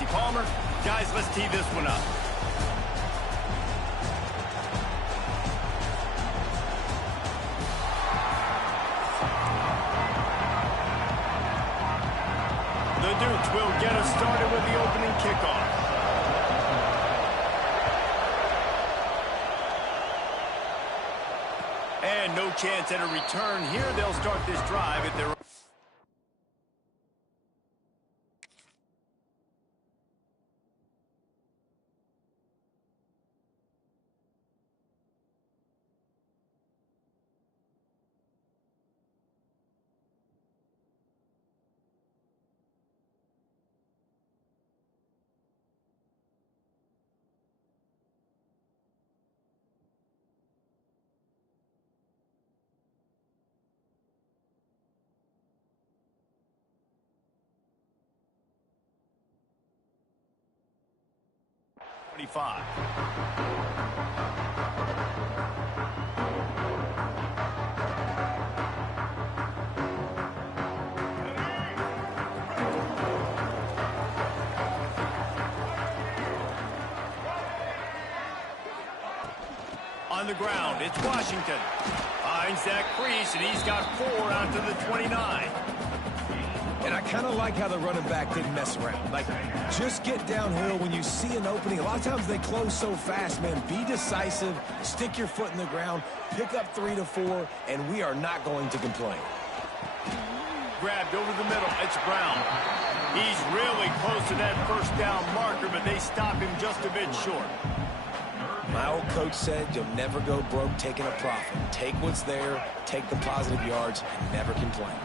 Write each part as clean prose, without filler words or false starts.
Tracy Palmer. Guys, let's tee this one up. The Dukes will get us started with the opening kickoff. And no chance at a return here. They'll start this drive at their own. On the ground, it's Washington. Finds that crease, and he's got 4 out to the 29. And I kind of like how the running back didn't mess around. Like, just get downhill when you see an opening. A lot of times they close so fast, man. Be decisive, stick your foot in the ground, pick up 3 to 4, and we are not going to complain. Grabbed over the middle. It's Brown. He's really close to that first down marker, but they stop him just a bit short. My old coach said you'll never go broke taking a profit. Take what's there, take the positive yards, and never complain.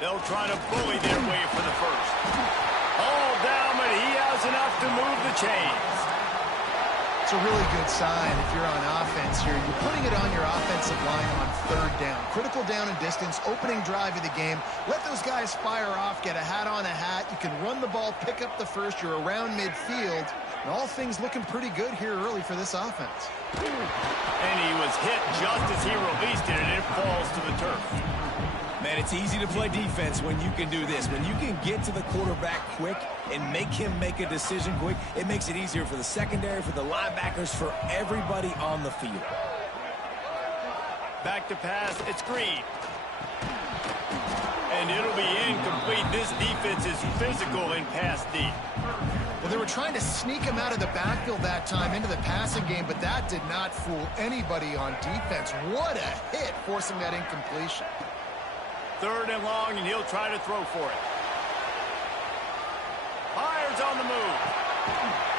They'll try to bully their way for the first. All down, but he has enough to move the chains. It's a really good sign if you're on offense here. You're putting it on your offensive line on 3rd down. Critical down and distance, opening drive of the game. Let those guys fire off, get a hat on a hat. You can run the ball, pick up the first. You're around midfield. And all things looking pretty good here early for this offense. And he was hit just as he released it, and it falls to the turf. Man, it's easy to play defense when you can do this. When you can get to the quarterback quick and make him make a decision quick, it makes it easier for the secondary, for the linebackers, for everybody on the field. Back to pass, it's Green. And it'll be incomplete. This defense is physical in pass deep. Well, they were trying to sneak him out of the backfield that time into the passing game, but that did not fool anybody on defense. What a hit, forcing that incompletion. 3rd and long, and he'll try to throw for it. Myers on the move.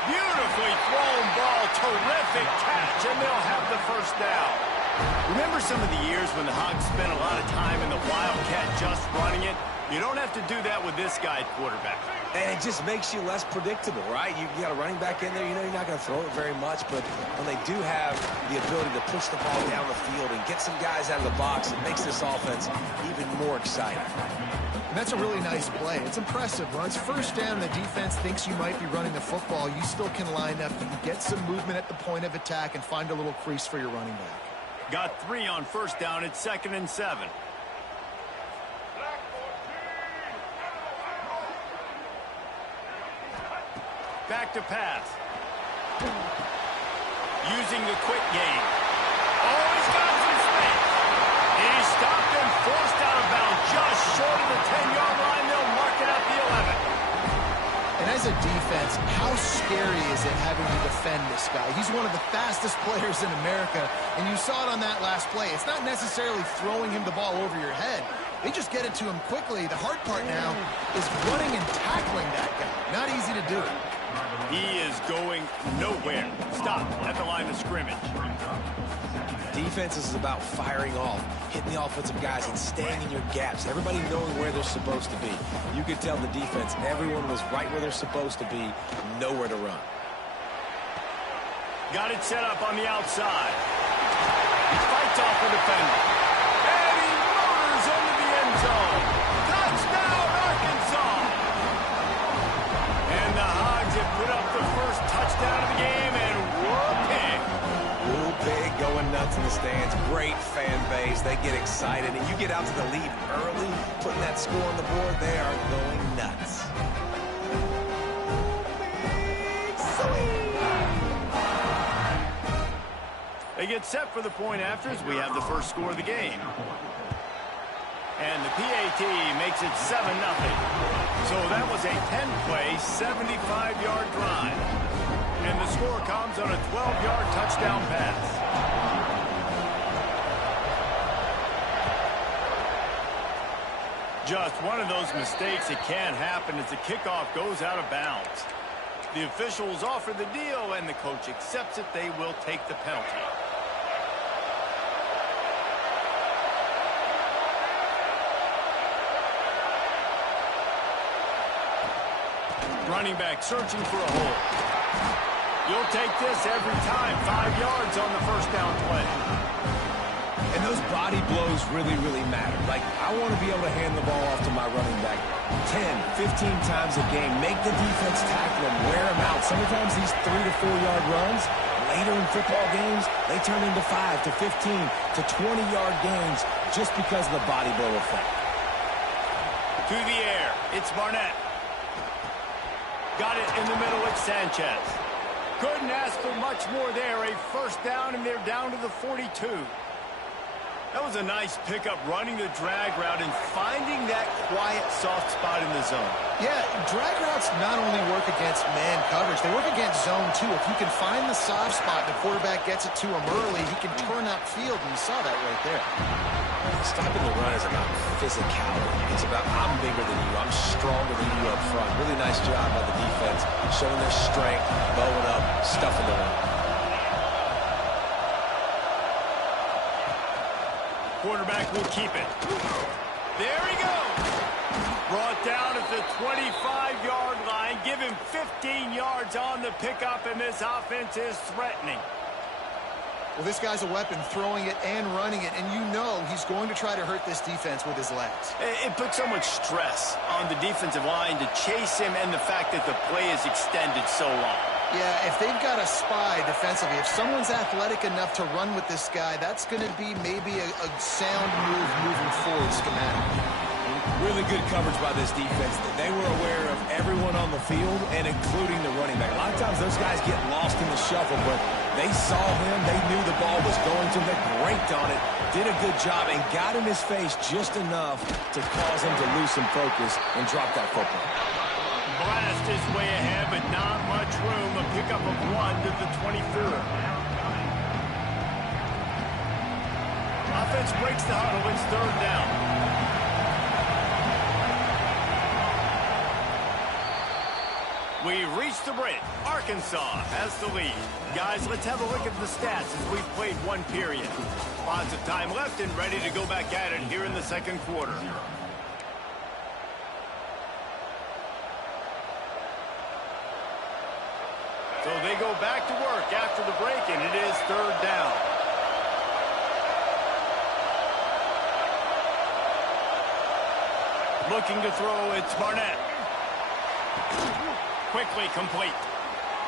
Beautifully thrown ball. Terrific catch, and they'll have the first down. Remember some of the years when the Hogs spent a lot of time in the Wildcat just running it? You don't have to do that with this guy at quarterback. And it just makes you less predictable, right? You got a running back in there, you know you're not going to throw it very much, but when they do have the ability to push the ball down the field and get some guys out of the box, it makes this offense even more exciting. And that's a really nice play. It's impressive. When it's 1st down, the defense thinks you might be running the football. You still can line up. You can get some movement at the point of attack and find a little crease for your running back. Got 3 on 1st down. It's 2nd and 7. Back to pass. Using the quick game. Oh, he's got some space. He's stopped and forced out of bounds just short of the 10-yard line. They'll mark it at the 11. And as a defense, how scary is it having to defend this guy? He's one of the fastest players in America, and you saw it on that last play. It's not necessarily throwing him the ball over your head. They just get it to him quickly. The hard part now is running and tackling that guy. Not easy to do. He is going nowhere. Stop at the line of scrimmage. Defense is about firing off, hitting the offensive guys, and staying in your gaps. Everybody knowing where they're supposed to be. You could tell the defense, everyone was right where they're supposed to be, nowhere to run. Got it set up on the outside. Fights off the defender. And he motors into the end zone. Touchdown, Arkansas! And the Hogs have put up the first touchdown of the game, and whoa, pig. Woo pig going nuts in the stands. Great fan base. They get excited. excited. And you get out to the lead early, putting that score on the board, they are going nuts. They get set for the point afters. We have the first score of the game. And the PAT makes it 7-0. So that was a 10-play, 75-yard drive. And the score comes on a 12-yard touchdown pass. Just one of those mistakes that can happen as the kickoff goes out of bounds. The officials offer the deal, and the coach accepts it. They will take the penalty. Running back searching for a hole. You'll take this every time. 5 yards on the first down play. And those body blows really, really matter. Like, I want to be able to hand the ball off to my running back 10, 15 times a game. Make the defense tackle him, wear him out. Sometimes these 3 to 4 yard runs, later in football games, they turn into 5 to 15 to 20 yard gains just because of the body blow effect. To the air, it's Barnett. Got it in the middle with Sanchez. Couldn't ask for much more there. A first down, and they're down to the 42. That was a nice pickup, running the drag route and finding that quiet, soft spot in the zone. Yeah, drag routes not only work against man coverage, they work against zone too. If you can find the soft spot and the quarterback gets it to him early, he can turn upfield, and you saw that right there. Stopping the run is about physicality. It's about I'm bigger than you, I'm stronger than you up front. Really nice job by the defense, showing their strength, bowing up, stuffing the run. Quarterback will keep it. There he goes. Brought down at the 25-yard line. Give him 15 yards on the pickup, and this offense is threatening. Well, this guy's a weapon, throwing it and running it, and you know he's going to try to hurt this defense with his legs. It puts so much stress on the defensive line to chase him, and the fact that the play is extended so long. Yeah, if they've got a spy defensively, if someone's athletic enough to run with this guy, that's going to be maybe a sound move moving forward schematic. Really good coverage by this defense. They were aware of everyone on the field, and including the running back. A lot of times those guys get lost in the shuffle, but they saw him. They knew the ball was going to them. They braked on it, did a good job, and got in his face just enough to cause him to lose some focus and drop that football. Blast is way ahead, but not much room. A pickup of 1 to the 24. Offense breaks the huddle. It's third down. We've reached the break. Arkansas has the lead. Guys, let's have a look at the stats as we've played one period. Lots of time left and ready to go back at it here in the second quarter. So they go back to work after the break, and it is third down. Looking to throw, it's Barnett. Quickly complete.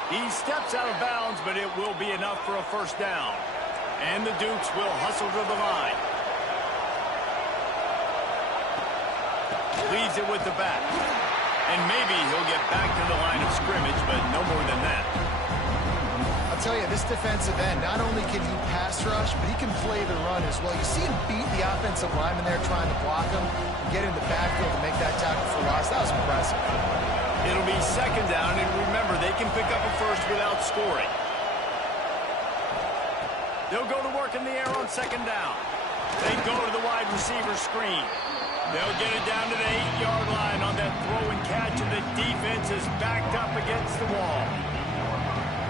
He steps out of bounds, but it will be enough for a first down. And the Dukes will hustle to the line. Leaves it with the back. And maybe he'll get back to the line of scrimmage, but no more than that. I'll tell you, this defensive end, not only can he pass rush, but he can play the run as well. You see him beat the offensive lineman there trying to block him and get in the backfield to make that tackle for loss. That was impressive. It'll be second down, and remember, they can pick up a first without scoring. They'll go to work in the air on second down. They go to the wide receiver screen. They'll get it down to the 8-yard line on that throw and catch, and the defense is backed up against the wall.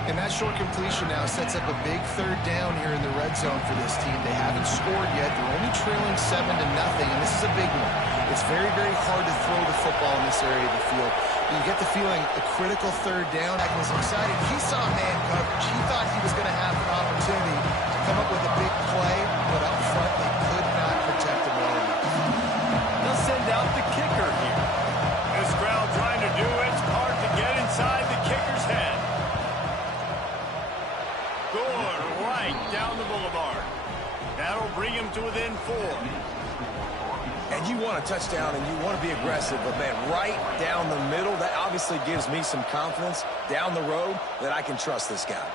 And that short completion now sets up a big third down here in the red zone for this team. They haven't scored yet. They're only trailing 7-0, and this is a big one. It's very, very hard to throw the football in this area of the field. You get the feeling a critical third down. I was excited. He saw man coverage. He thought he was going to have an opportunity to come up with a big play, but up front they could not protect him well enough. They'll send out the kicker here. This crowd trying to do its part to get inside the kicker's head. Good, right down the boulevard. That'll bring him to within 4. And you want a touchdown and you want to be aggressive, but, man, right down the middle, that obviously gives me some confidence down the road that I can trust this guy.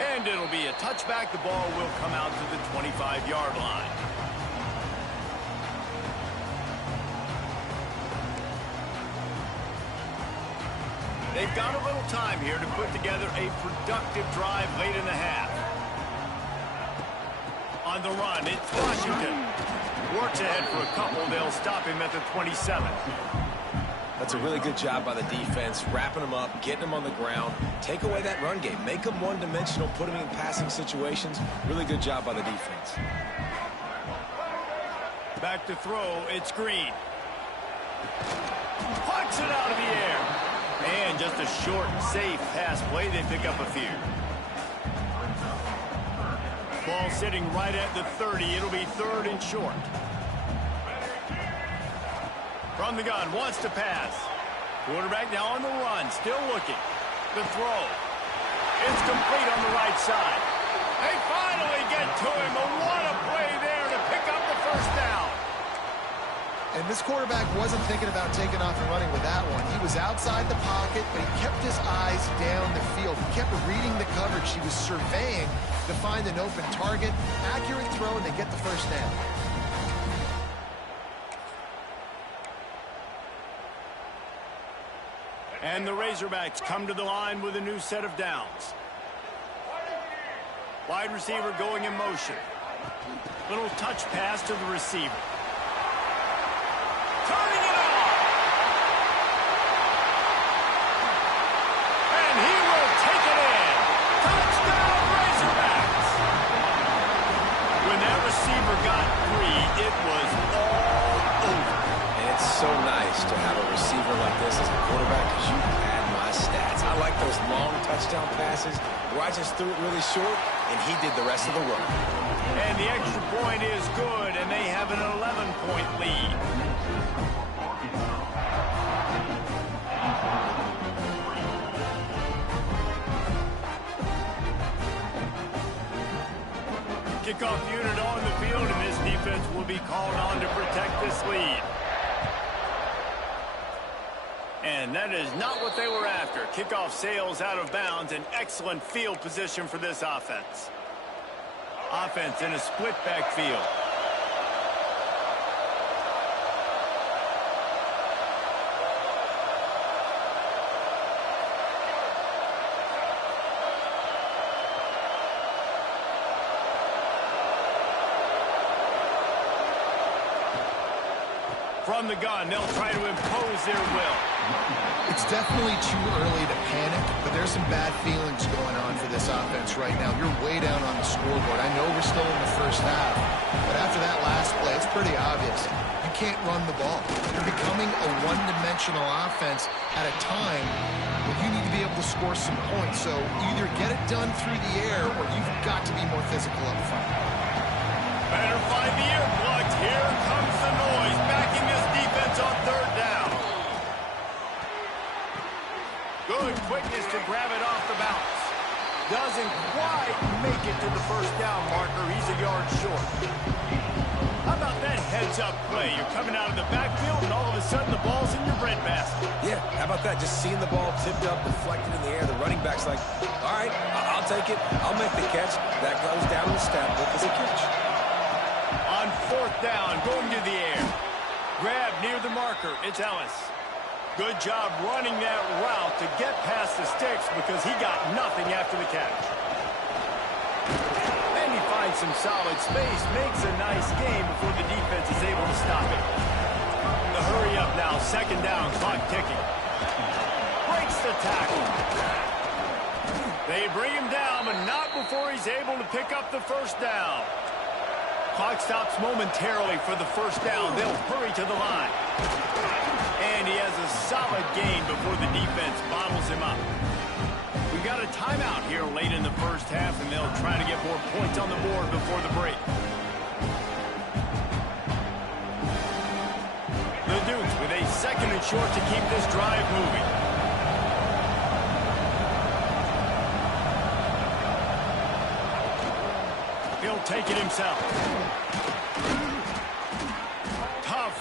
And it'll be a touchback. The ball will come out to the 25-yard line. They've got a little time here to put together a productive drive late in the half. On the run, it's Washington. Works ahead for a couple. They'll stop him at the 27. That's a really good job by the defense, wrapping them up, getting them on the ground. Take away that run game. Make them one-dimensional, put them in passing situations. Really good job by the defense. Back to throw, it's Green. Pucks it out of the air. And just a short, safe pass play. They pick up a few. Ball sitting right at the 30. It'll be 3rd and short. From the gun, wants to pass. Quarterback now on the run, still looking. The throw. It's complete on the right side. They finally get to him, but what a play there to pick up the first down. And this quarterback wasn't thinking about taking off and running with that one. He was outside the pocket, but he kept his eyes down the field. He kept reading the coverage. He was surveying to find an open target. Accurate throw, and they get the first down. And the Razorbacks come to the line with a new set of downs. Wide receiver going in motion. Little touch pass to the receiver. Turning it on. And he will take it in. Touchdown, Razorbacks. When that receiver got free, it was all over. And it's so nice to have a receiver like this as a quarterback because you had my stats. I like those long touchdown passes where I just threw it really short and he did the rest of the work. And the extra point is good, and they have an 11-point lead. Kickoff unit on the field, and this defense will be called on to protect this lead. And that is not what they were after. Kickoff sails out of bounds. An excellent field position for this offense. Offense in a split backfield. From the gun, they'll try to impose their will. It's definitely too early to panic, but there's some bad feelings going on for this offense right now. You're way down on the scoreboard. I know we're still in the first half, but after that last play, it's pretty obvious. You can't run the ball. You're becoming a one-dimensional offense at a time when you need to be able to score some points. So either get it done through the air or you've got to be more physical up front. Better find the earplugs. Here comes the noise, backing this defense on 3rd down. Good quickness to grab it off the bounce. Doesn't quite make it to the first down marker. He's a yard short. How about that heads-up play? You're coming out of the backfield, and all of a sudden the ball's in your breadbasket. Yeah, how about that? Just seeing the ball tipped up, deflected in the air. The running back's like, all right, I'll take it. I'll make the catch. That goes down the stat book as a catch. On 4th down, going to the air. Grab near the marker. It's Ellis. Good job running that route to get past the sticks because he got nothing after the catch. And he finds some solid space, makes a nice game before the defense is able to stop it. The hurry up now, 2nd down, clock ticking. Breaks the tackle. They bring him down, but not before he's able to pick up the first down. Clock stops momentarily for the first down. They'll hurry to the line. And he has a solid gain before the defense bottles him up. We've got a timeout here late in the first half, and they'll try to get more points on the board before the break. The Dukes with a 2nd and short to keep this drive moving. He'll take it himself.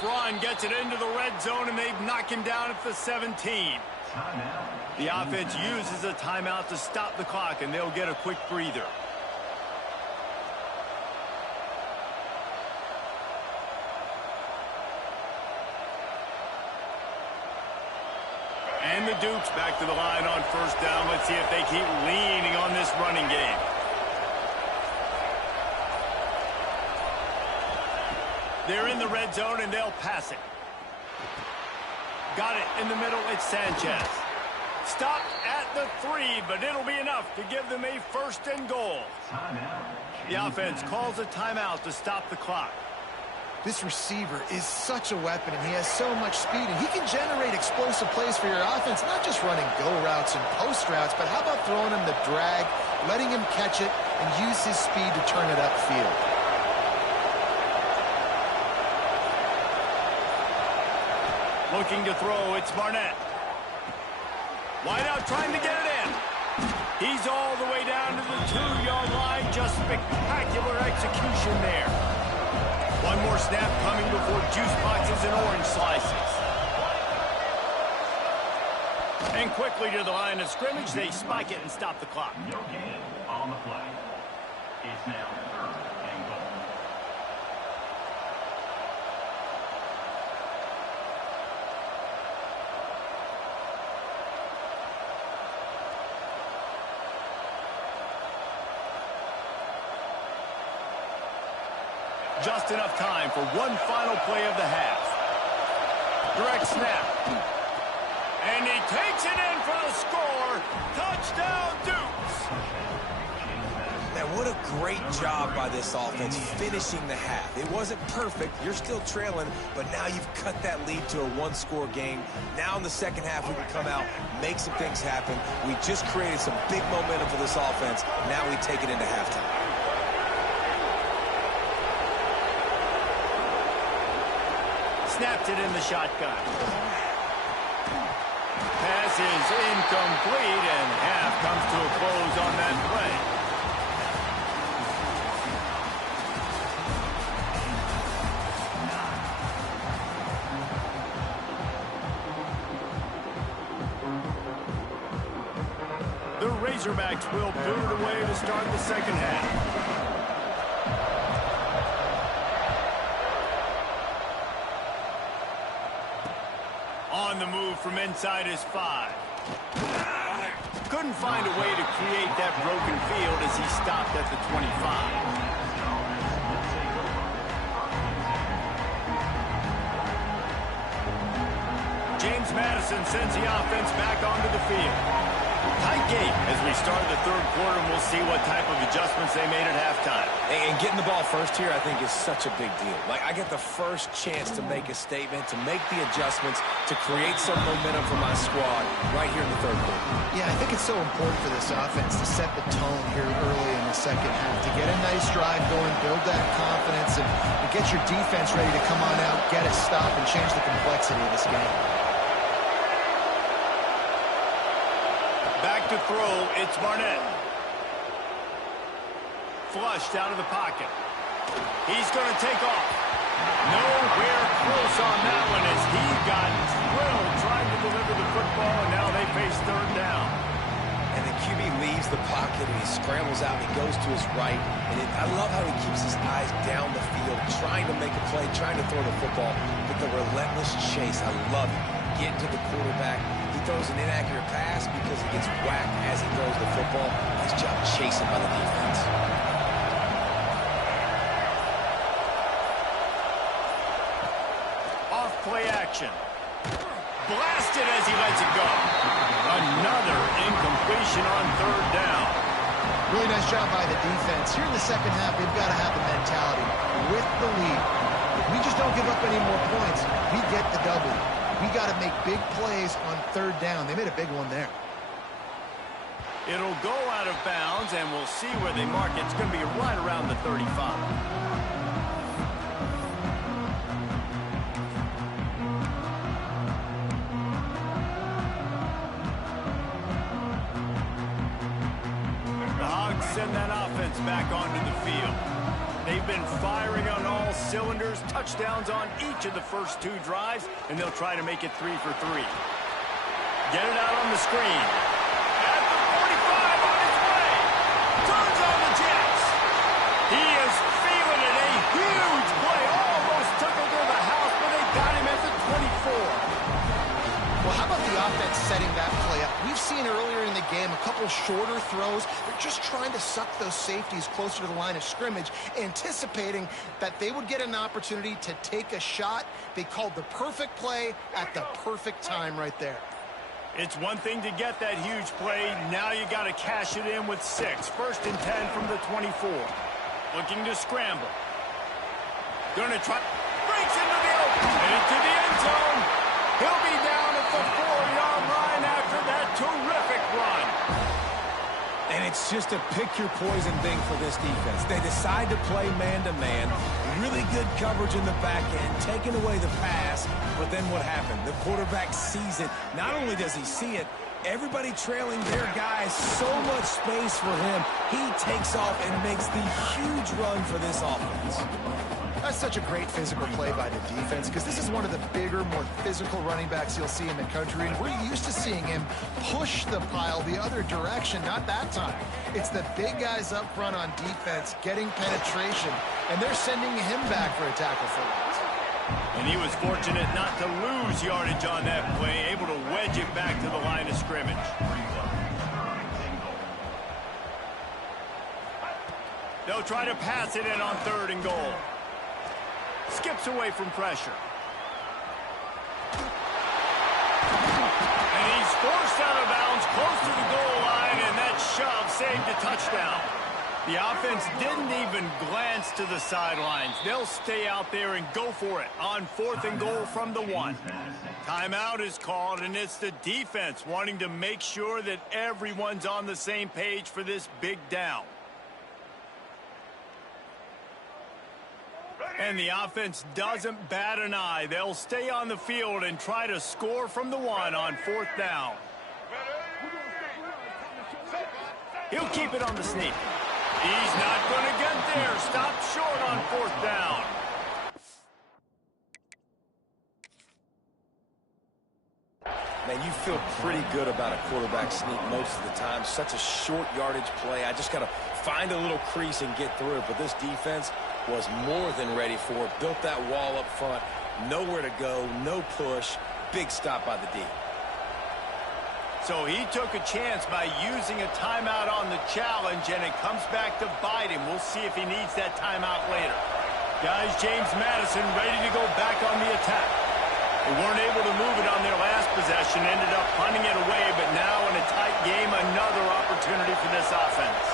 run, gets it into the red zone, and they knock him down at the 17. The offense uses a timeout to stop the clock, and they'll get a quick breather. And the Dukes back to the line on first down. Let's see if they keep leaning on this running game. They're in the red zone, and they'll pass it. Got it in the middle. It's Sanchez. Stopped at the 3, but it'll be enough to give them a first and goal. The offense calls a timeout to stop the clock. This receiver is such a weapon, and he has so much speed, and he can generate explosive plays for your offense, not just running go routes and post routes, but how about throwing him the drag, letting him catch it, and use his speed to turn it upfield. Looking to throw, it's Barnett. Wide out, trying to get it in. He's all the way down to the 2-yard line. Just spectacular execution there. One more snap coming before juice boxes and orange slices. And quickly to the line of scrimmage, they spike it and stop the clock. No gain on the play. It's now 3rd and goal. Just enough time for one final play of the half. Direct snap. And he takes it in for the score. Touchdown, Dukes. Man, what a great job by this offense finishing the half. It wasn't perfect. You're still trailing, but now you've cut that lead to a one-score game. Now in the second half, we can come out, make some things happen. We just created some big momentum for this offense. Now we take it into halftime. Snapped it in the shotgun. Pass is incomplete, and half comes to a close on that play. The Razorbacks will boot it away to start the second half. On the move from inside his 5. Couldn't find a way to create that broken field as he stopped at the 25. James Madison sends the offense back onto the field. Tight game as we start the third quarter, and we'll see what type of adjustments they made at halftime. And getting the ball first here, I think, is such a big deal. Like, I get the first chance to make a statement, to make the adjustments, to create some momentum for my squad right here in the third quarter. Yeah, I think it's so important for this offense to set the tone here early in the second half, to get a nice drive going, build that confidence, and get your defense ready to come on out, get a stop, and change the complexity of this game. Back to throw, it's Barnett. Flushed out of the pocket. He's going to take off. Nowhere close on that one as he got drilled trying to deliver the football, and now they face third down. And the QB leaves the pocket, and he scrambles out, and he goes to his right. And I love how he keeps his eyes down the field, trying to make a play, trying to throw the football, but the relentless chase, I love it. Get to the quarterback. He throws an inaccurate pass because he gets whacked as he throws the football. Nice job chasing by the defense. Off play action. Blasted as he lets it go. Another incompletion on third down. Really nice job by the defense. Here in the second half, we've got to have the mentality with the lead. If we just don't give up any more points, we get the W. We got to make big plays on third down. They made a big one there. It'll go out of bounds, and we'll see where they mark it. It's going to be right around the 35. The Hogs send that offense back onto the field. They've been firing on all cylinders, touchdowns on each of the first 2 drives, and they'll try to make it 3 for 3. Get it out on the screen. At the 45 on his way. Turns on the Jets. He is feeling it. A huge play. Almost took him to the house, but they got him at the 24. Well, how about the offense setting that play up? We've seen earlier in the game a couple shorter throws. They're just trying to suck those safeties closer to the line of scrimmage, anticipating that they would get an opportunity to take a shot. They called the perfect play at the perfect time right there. It's one thing to get that huge play. Now you got to cash it in with 6. 1st and 10 from the 24. Looking to scramble. Going to try. Breaks into the open. Into the end zone. He'll be down at the 4-yard line after that terrific run. And it's just a pick-your-poison thing for this defense. They decide to play man-to-man. Really good coverage in the back end, taking away the pass. But then what happened? The quarterback sees it. Not only does he see it, everybody trailing their guys, so much space for him. He takes off and makes the huge run for this offense. That's such a great physical play by the defense, because this is one of the bigger, more physical running backs you'll see in the country, and we're used to seeing him push the pile the other direction. Not that time. It's the big guys up front on defense getting penetration, and they're sending him back for a tackle for loss. And he was fortunate not to lose yardage on that play, able to wedge it back to the line of scrimmage. They'll try to pass it in on 3rd and goal. Skips away from pressure. And he's forced out of bounds close to the goal line, and that shove saved a touchdown. The offense didn't even glance to the sidelines. They'll stay out there and go for it on 4th and goal from the 1. Timeout is called, and it's the defense wanting to make sure that everyone's on the same page for this big down. And the offense doesn't bat an eye. They'll stay on the field and try to score from the 1 on 4th down. He'll keep it on the sneak. He's not going to get there. Stopped short on 4th down. Man, you feel pretty good about a quarterback sneak most of the time. Such a short yardage play. I just got to find a little crease and get through it. But this defense was more than ready for it. Built that wall up front. Nowhere to go. No push. Big stop by the D. So he took a chance by using a timeout on the challenge, and it comes back to bite him. We'll see if he needs that timeout later. Guys, James Madison ready to go back on the attack. They weren't able to move it on their last possession, ended up punting it away, but now in a tight game, another opportunity for this offense.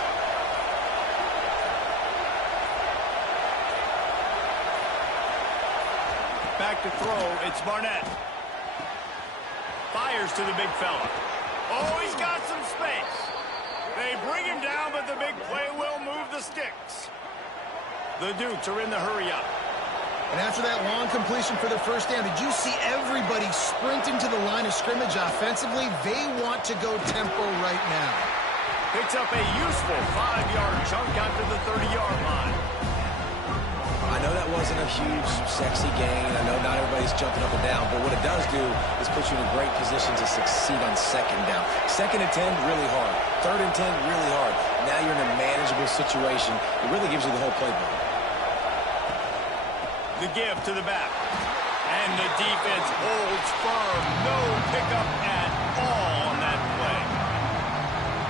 Back to throw, it's Barnett. Fires to the big fella. Oh, he's got some space. They bring him down, but the big play will move the sticks. The Dukes are in the hurry-up. And after that long completion for the 1st down, did you see everybody sprinting to the line of scrimmage offensively? They want to go tempo right now. Picks up a useful 5-yard chunk out to the 30-yard line. I know that wasn't a huge, sexy gain. I know not everybody's jumping up and down, but what it does do is put you in a great position to succeed on 2nd down. 2nd and 10, really hard. 3rd and 10, really hard. Now you're in a manageable situation. It really gives you the whole playbook. The give to the back. And the defense holds firm. No pickup at all on that play.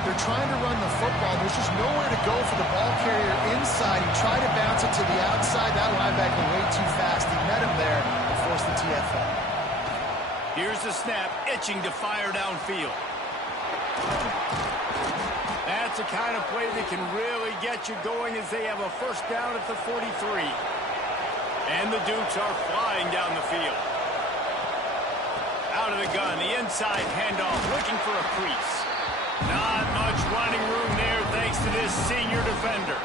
They're trying to run the football. There's just nowhere to go for the ball carrier inside. He tried to bounce it to the outside. That linebacker way too fast. He met him there and forced the TFL. Here's the snap, itching to fire downfield. That's the kind of play that can really get you going as they have a 1st down at the 43. And the Dukes are flying down the field. Out of the gun, the inside handoff, looking for a crease. Not much running room there thanks to this senior defender.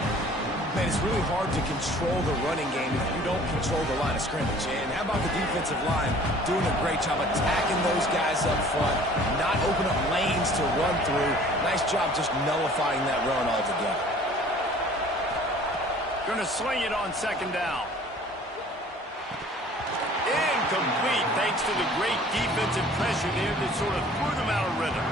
Man, it's really hard to control the running game if you don't control the line of scrimmage. And how about the defensive line doing a great job attacking those guys up front, not open up lanes to run through. Nice job just nullifying that run altogether. Going to sling it on second down. Incomplete thanks to the great defensive pressure there that sort of threw them out of rhythm.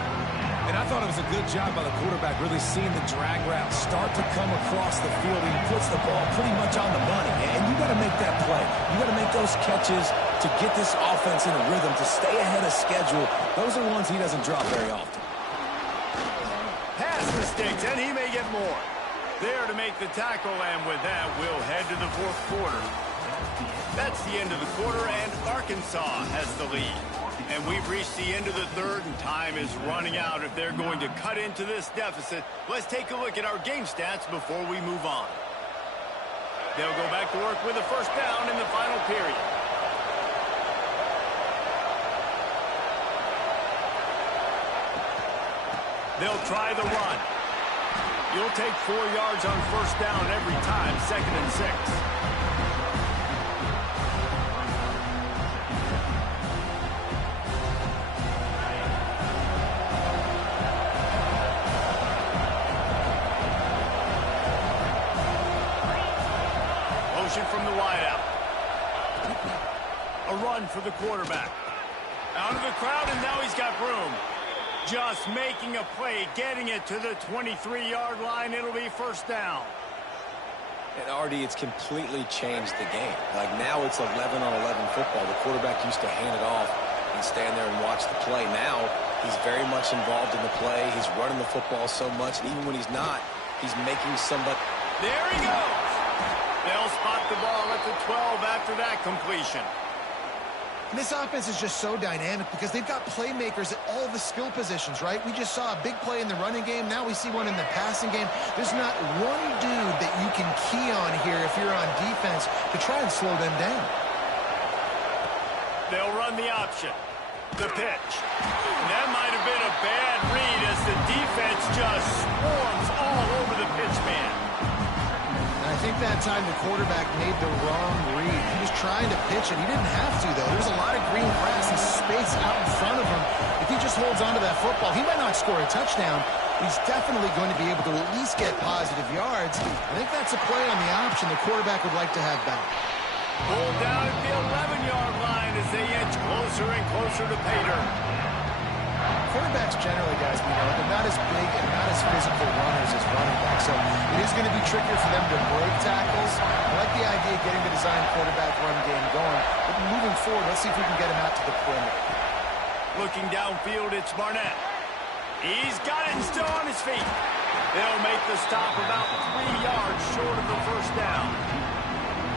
And I thought it was a good job by the quarterback really seeing the drag route start to come across the field. He puts the ball pretty much on the money. And you got to make that play. You got to make those catches to get this offense in a rhythm, to stay ahead of schedule. Those are ones he doesn't drop very often. Pass mistakes, and he may get more. There to make the tackle, and with that, we'll head to the fourth quarter. That's the end of the quarter, and Arkansas has the lead. And we've reached the end of the third, and time is running out if they're going to cut into this deficit. Let's take a look at our game stats before we move on. They'll go back to work with a first down in the final period. They'll try the run. You'll take 4 yards on first down every time, 2nd and 6. From the wideout. A run for the quarterback. Out of the crowd, and now he's got room. Just making a play, getting it to the 23-yard line. It'll be first down. And Artie, it's completely changed the game. Like now it's 11-on-11 football. The quarterback used to hand it off and stand there and watch the play. Now he's very much involved in the play. He's running the football so much, and even when he's not, he's making somebody. There he goes. They'll spot the ball at the 12 after that completion. And this offense is just so dynamic because they've got playmakers at all the skill positions, right? We just saw a big play in the running game. Now we see one in the passing game. There's not one dude that you can key on here if you're on defense to try and slow them down. They'll run the option. The pitch. And that might have been a bad read as the defense just swarms all over the pitch man. I think that time the quarterback made the wrong read. He was trying to pitch it. He didn't have to, though. There's a lot of green grass and space out in front of him. If he just holds onto that football, he might not score a touchdown, but he's definitely going to be able to at least get positive yards. I think that's a play on the option the quarterback would like to have back. Pulled down at the 11-yard line as they inch closer and closer to pay dirt. Quarterbacks generally, guys, we know, they're not as big and not as physical runners as running backs, so it is going to be trickier for them to break tackles. I like the idea of getting the design quarterback run game going, but moving forward, let's see if we can get him out to the perimeter. Looking downfield, it's Barnett. He's got it and still on his feet. They'll make the stop about 3 yards short of the first down.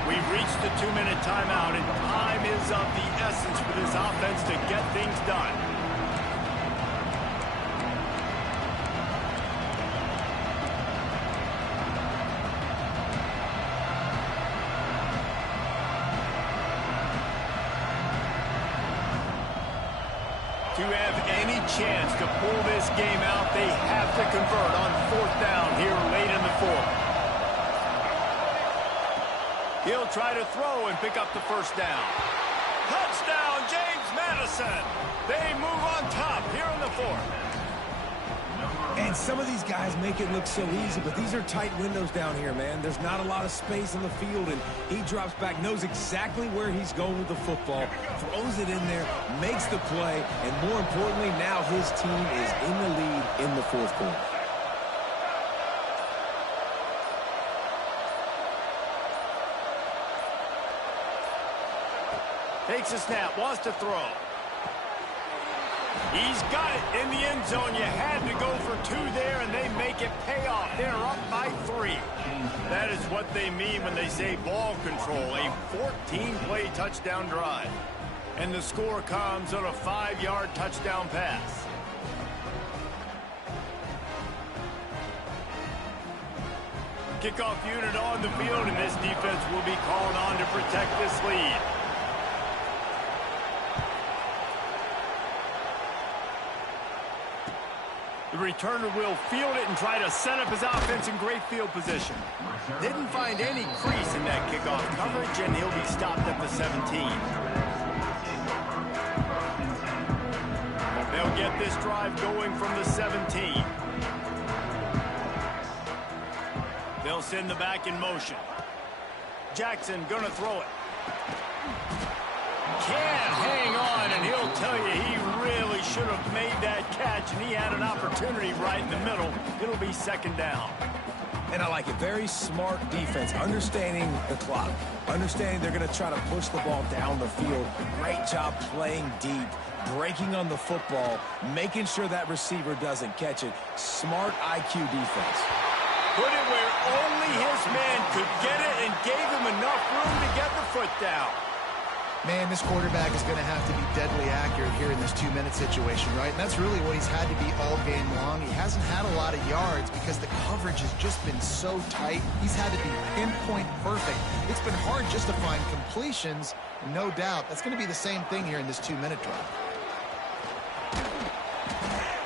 We've reached the 2-minute timeout, and time is of the essence for this offense to get things done. To have any chance to pull this game out, they have to convert on fourth down here late in the fourth. He'll try to throw and pick up the first down. Touchdown, James Madison. They move on top here in the fourth. And some of these guys make it look so easy, but these are tight windows down here, man. There's not a lot of space on the field, and he drops back, knows exactly where he's going with the football, throws it in there, makes the play, and more importantly, now his team is in the lead in the fourth quarter. Takes a snap, wants to throw. He's got it in the end zone. You had to go for 2 there, and they make it pay off. They're up by 3. That is what they mean when they say ball control, a 14-play touchdown drive. And the score comes on a 5-yard touchdown pass. Kickoff unit on the field, and this defense will be called on to protect this lead. The returner will field it and try to set up his offense in great field position. Didn't find any crease in that kickoff coverage, and he'll be stopped at the 17. They'll get this drive going from the 17. They'll send the back in motion. Jackson gonna throw it. Can't hang on, and he'll tell you he really should have made that catch, and he had an opportunity right in the middle. It'll be second down. And I like it. Very smart defense, understanding the clock, understanding they're going to try to push the ball down the field. Great job playing deep, breaking on the football, making sure that receiver doesn't catch it. Smart IQ defense. Put it where only his man could get it and gave him enough room to get the foot down. Man, this quarterback is going to have to be deadly accurate here in this 2-minute situation, right? And that's really what he's had to be all game long. He hasn't had a lot of yards because the coverage has just been so tight. He's had to be pinpoint perfect. It's been hard just to find completions, no doubt. That's going to be the same thing here in this 2-minute drive.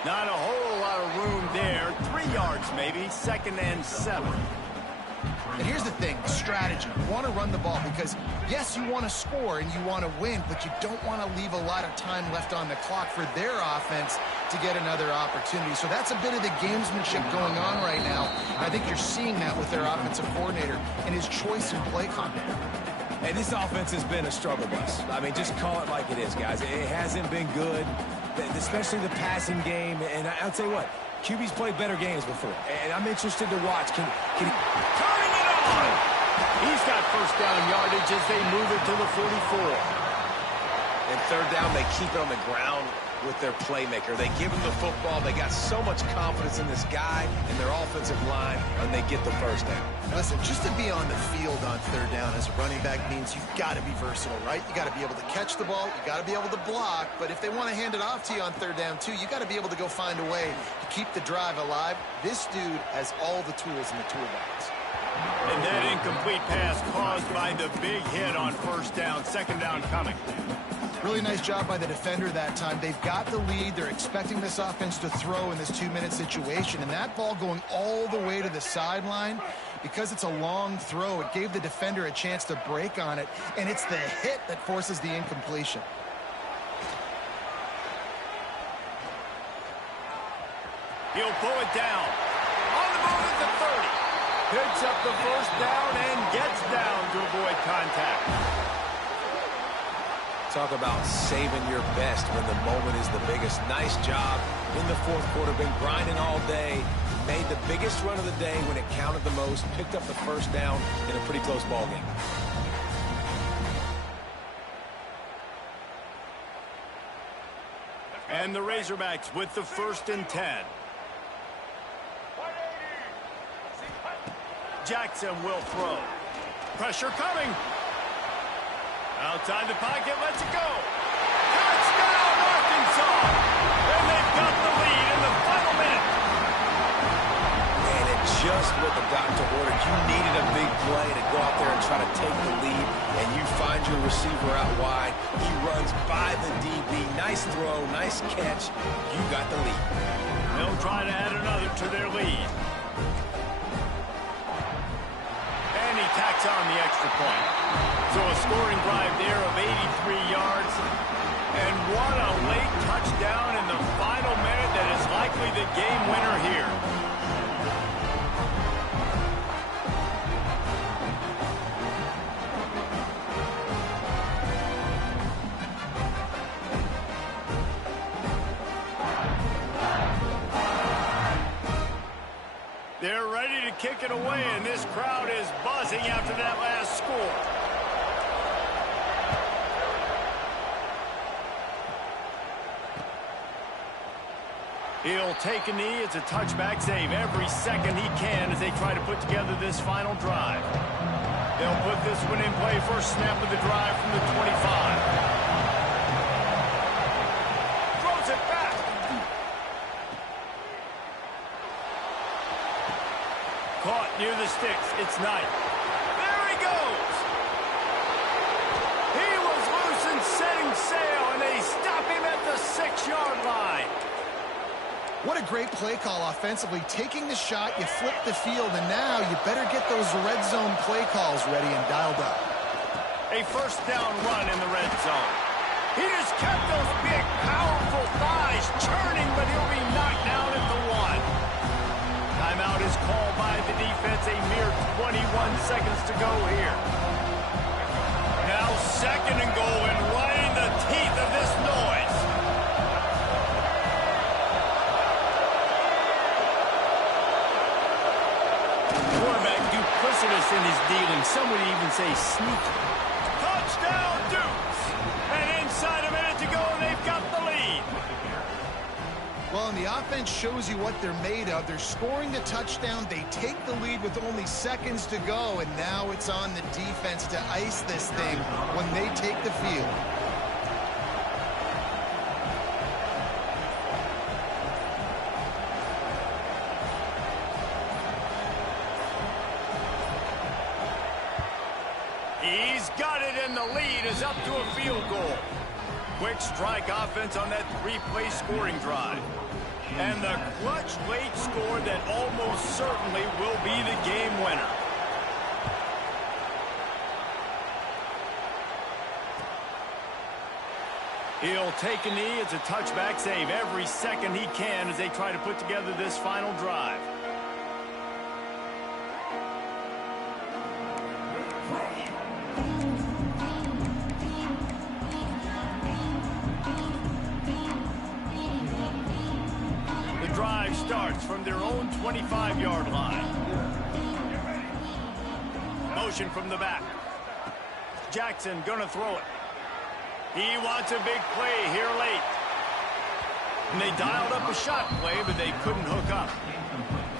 Not a whole lot of room there. 3 yards maybe, 2nd and 7. And here's the thing, strategy. You want to run the ball because, yes, you want to score and you want to win, but you don't want to leave a lot of time left on the clock for their offense to get another opportunity. So that's a bit of the gamesmanship going on right now. I think you're seeing that with their offensive coordinator and his choice in play calling. And this offense has been a struggle bus. I mean, just call it like it is, guys. It hasn't been good, especially the passing game. And I'll tell you what, QB's played better games before. And I'm interested to watch. Can he... Turning it on! He's got first down yardage as they move it to the 44. And third down, they keep it on the ground with their playmaker. They give him the football. They got so much confidence in this guy and their offensive line, and they get the first down. Listen, just to be on the field on third down as a running back means you've got to be versatile, right? You got to be able to catch the ball. You got to be able to block. But if they want to hand it off to you on third down, too, you got to be able to go find a way to keep the drive alive. This dude has all the tools in the toolbox. And that incomplete pass caused by the big hit on first down. Second down coming. Really nice job by the defender that time. They've got the lead. They're expecting this offense to throw in this 2-minute situation. And that ball going all the way to the sideline, because it's a long throw, it gave the defender a chance to break on it. And it's the hit that forces the incompletion. He'll pull it down. On the move at the 30. Picks up the first down and gets down to avoid contact. Talk about saving your best when the moment is the biggest. Nice job in the fourth quarter. Been grinding all day. Made the biggest run of the day when it counted the most. Picked up the first down in a pretty close ball game. And the Razorbacks with the 1st and 10. Jackson will throw. Pressure coming. Outside the pocket, lets it go. Touchdown, Arkansas! And they've got the lead in the final minute. And it's just what the doctor ordered. You needed a big play to go out there and try to take the lead, and you find your receiver out wide. He runs by the DB. Nice throw, nice catch. You got the lead. They'll try to add another to their lead. And he tacks on the extra point. So a scoring drive there of 83 yards. And what a late touchdown in the final minute that is likely the game winner here. They're ready to kick it away, and this crowd is buzzing after that last score. He'll take a knee. It's a touchback save every second he can as they try to put together this final drive. They'll put this one in play. First snap of the drive from the 25. Throws it back. Caught near the sticks. It's Knight. There he goes. He was loose and setting sail, and they stop him at the 6-yard line. What a great play call offensively. Taking the shot, you flip the field, and now you better get those red zone play calls ready and dialed up. A first down run in the red zone. He just kept those big, powerful thighs churning, but he'll be knocked down at the 1. Timeout is called by the defense. A mere 21 seconds to go here. Second and goal, and right in the teeth of this noise. Quarterback duplicitous in his dealing. Some would even say sneaky. Touchdown, Dukes! And inside a minute to go, and they've got the lead. Well, and the offense shows you what they're made of. They're scoring the touchdown. They take the lead with only seconds to go, and now it's on the defense to ice this thing when they take the field. He's got it, and the lead is up to a field goal. Quick strike offense on that three-play scoring drive. And the clutch late score that almost certainly will be the game winner. He'll take a knee. It's a touchback save every second he can as they try to put together this final drive. Drive starts from their own 25-yard line. Motion from the back. Jackson gonna throw it. He wants a big play here late. And they dialed up a shot play, but they couldn't hook up.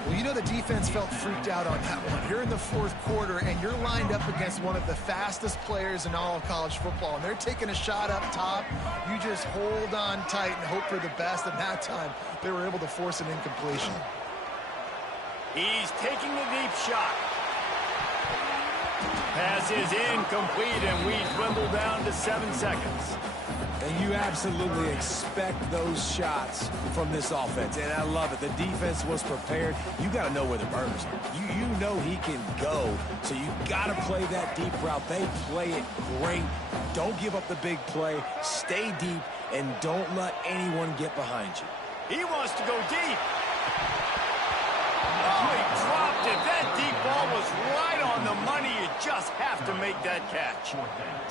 Well, you know the defense felt freaked out on that one. You're in the fourth quarter, and you're lined up against one of the fastest players in all of college football, and they're taking a shot up top. You just hold on tight and hope for the best, and that time they were able to force an incompletion. He's taking a deep shot. Pass is incomplete, and we dwindle down to 7 seconds. And you absolutely expect those shots from this offense, and I love it. The defense was prepared. You got to know where the burners are. You know he can go, so you got to play that deep route. They play it great. Don't give up the big play. Stay deep, and don't let anyone get behind you. He wants to go deep. Oh, he dropped it. That deep ball was right on the money. You just have to make that catch.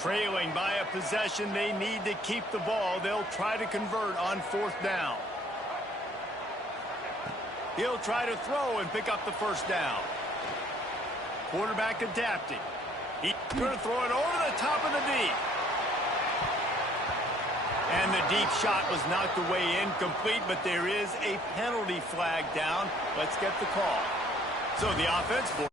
Trailing by a possession, they need to keep the ball. They'll try to convert on fourth down. He'll try to throw and pick up the first down. Quarterback adapting. He's going to throw it over the top of the D. And the deep shot was knocked away incomplete, but there is a penalty flag down. Let's get the call. So the offense...